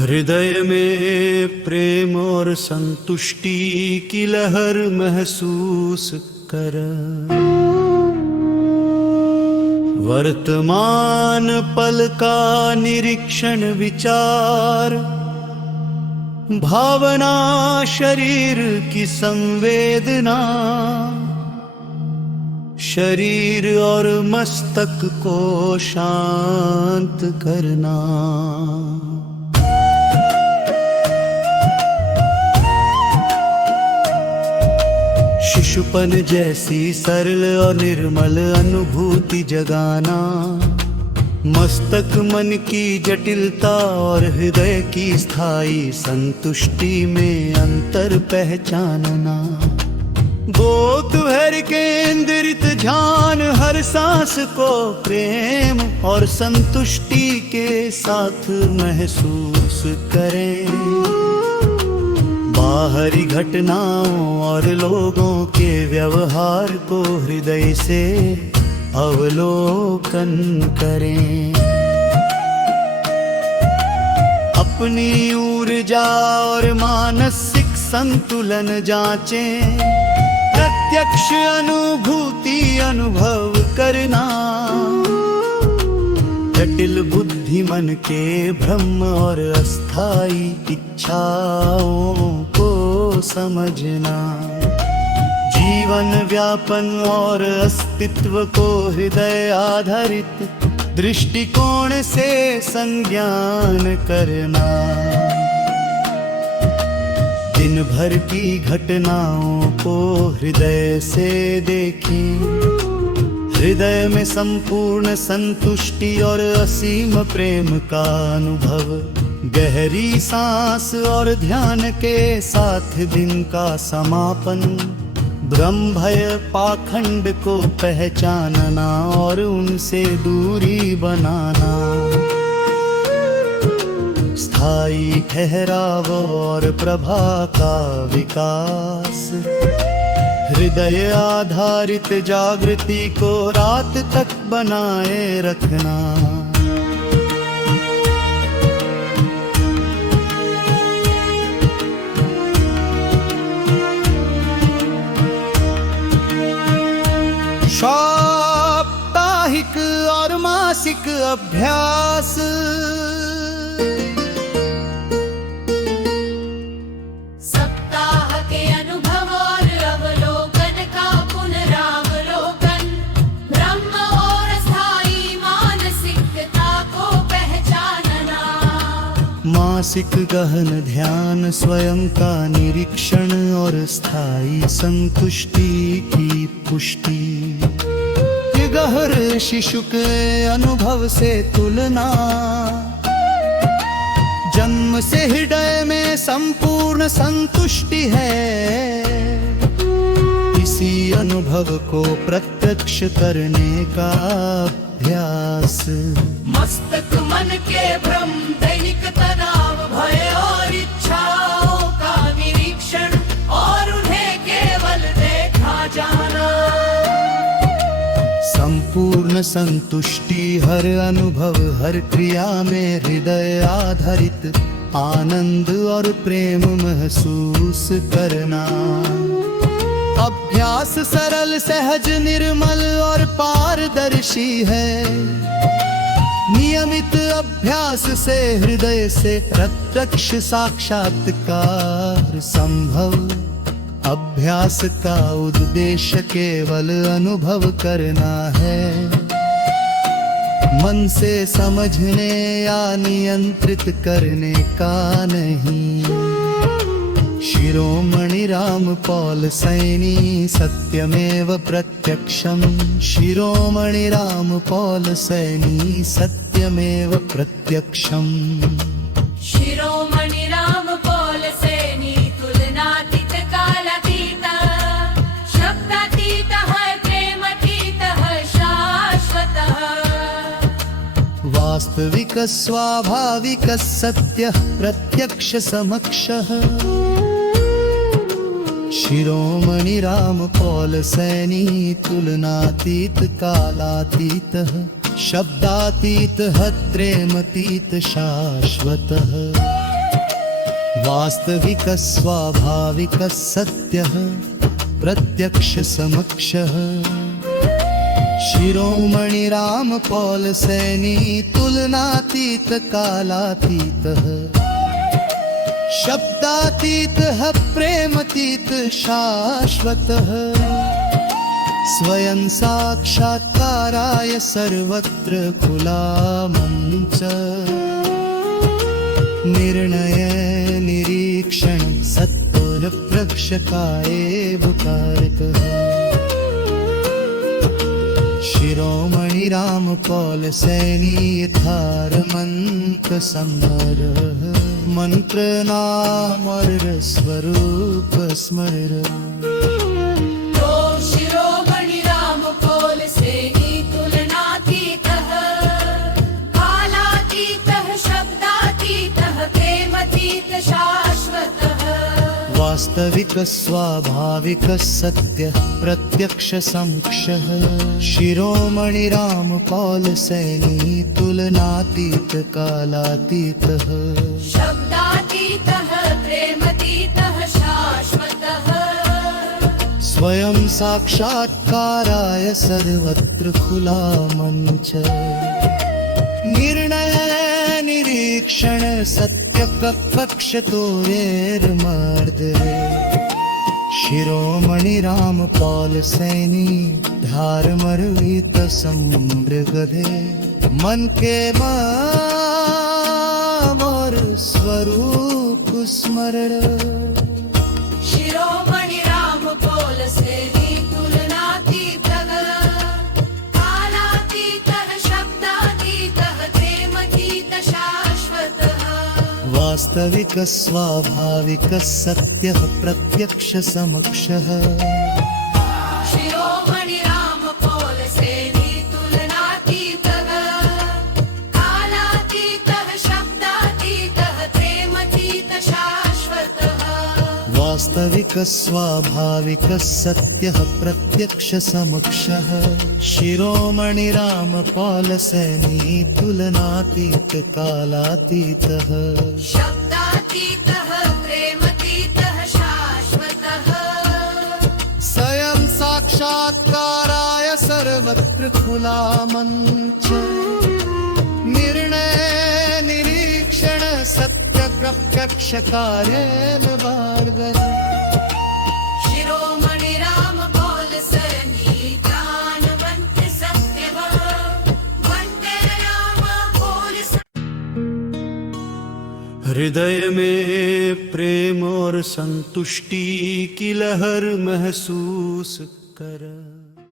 हृदय में प्रेम और संतुष्टि की लहर महसूस कर। वर्तमान पल का निरीक्षण विचार, भावना शरीर की संवेदना, शरीर और मस्तक को शांत करना। शिशुपन जैसी सरल और निर्मल अनुभूति जगाना, मस्तक मन की जटिलता और हृदय की स्थायी संतुष्टि में अंतर पहचानना। बोधभर केंद्रित ध्यान हर सांस को प्रेम और संतुष्टि के साथ महसूस करें। बाहरी घटनाओं और लोगों के व्यवहार को हृदय से अवलोकन करें। अपनी ऊर्जा और मानसिक संतुलन जांचें। प्रत्यक्ष अनुभूति अनुभव करना, जटिल बुद्धि मन के भ्रम और अस्थाई इच्छाओं को समझना। जीवन व्यापन और अस्तित्व को हृदय आधारित दृष्टिकोण से संज्ञान करना। दिन भर की घटनाओं को हृदय से देखें। हृदय में संपूर्ण संतुष्टि और असीम प्रेम का अनुभव। गहरी सांस और ध्यान के साथ दिन का समापन। ब्रह्म भय पाखंड को पहचानना और उनसे दूरी बनाना। स्थायी ठहराव और प्रभा का विकास। हृदय आधारित जागृति को रात तक बनाए रखना। साप्ताहिक और मासिक अभ्यास। मासिक गहन ध्यान, स्वयं का निरीक्षण और स्थायी संतुष्टि की पुष्टि। गहर शिशु के अनुभव से तुलना। जन्म से हृदय में संपूर्ण संतुष्टि है। इसी अनुभव को प्रत्यक्ष करने का अभ्यास। मस्तक मन के भ्रम, दैनिक तनाव, भय और इच्छाओं का निरीक्षण और उन्हें केवल देखा जाना। संपूर्ण संतुष्टि हर अनुभव, हर क्रिया में हृदय आधारित आनंद और प्रेम महसूस करना। अभ्यास सरल, सहज, निर्मल और पारदर्शी है। नियमित अभ्यास से हृदय से प्रत्यक्ष साक्षात्कार संभव। अभ्यास का उद्देश्य केवल अनुभव करना है, मन से समझने या नियंत्रित करने का नहीं। शिरोमणि राम पॉल सैनी सत्यमेव प्रत्यक्षम। शिरोमणि राम पॉल सैनी सत्यमेव प्रत्यक्षम। शिरोमणि राम पॉल सैनी तुलनातीत कालातीत, शब्दातीतः प्रेमतीतः शाश्वतः। वास्तविक स्वाभाविक सत्य प्रत्यक्ष समक्षः। शिरोमणि राम पॉल सैनी तुलनातीत कालातीतः शब्दातीतः प्रेमतीत शाश्वतः। वास्तविक स्वाभाविक सत्यः प्रत्यक्ष समक्षः शिरोमणि राम पौल सैनी तुलनातीत कालातीतः शब्दातीतः प्रेमतीत शाश्वतः स्वयं साक्षात्काराय सर्वत्र खुला मंच निर्णय निरीक्षण सत्वर प्रक्षकाय बुकारकः शिरोमणि राम पौल सैनी यथार मंत्र संहारः मंत्र नाम स्वरूप स्मर तो शिरोमणि राम पौल सैनी तुलनातीतः कालातीतः शब्दातीतः प्रेमतीत शाश्वतः वास्तविक स्वाभाविक सत्य प्रत्यक्ष समक्षः शिरोमणि राम पौल सैनी तुलनातीत कालातीतः शब्दातीतः प्रेमतीतः शाश्वतः स्वयं साक्षात्काराय सर्वत्र खुला मंच निर्णय निरीक्षण सत्य प्रत्यक्ष तोरेर्मार्ग शिरोमणि राम पौल सैनी धारमर्वित समृगधे मन के मोर स्वरूप स्मरण शिरोमणि राम पौल सैनी तुलनातीतः कालातीतः शब्दातीतः प्रेमतीत शाश्वतः वास्तविक स्वाभाविक सत्य प्रत्यक्ष समक्षः शिरोमणि राम पौल सैनी तुलनातीतः कालातीतः शब्दातीतः प्रेमतीत शाश्वतः वास्तविक स्वाभाविक सत्य प्रत्यक्ष समक्षः शिरोमणि राम पौल सैनी तुलनातीत कालातीतः शब्दातीतः प्रेमतीतः शाश्वतः स्वयं साक्षात्काराय सर्वत्र खुला मंच निर्णय निरीक्षण सत्य प्रत्यक्ष कार्येन मार्गः शिरोमणि राम पौल सैनी ज्ञानवंत सत्यवः वन्दे राम पौल हृदय में प्रेम और संतुष्टि की लहर महसूस कर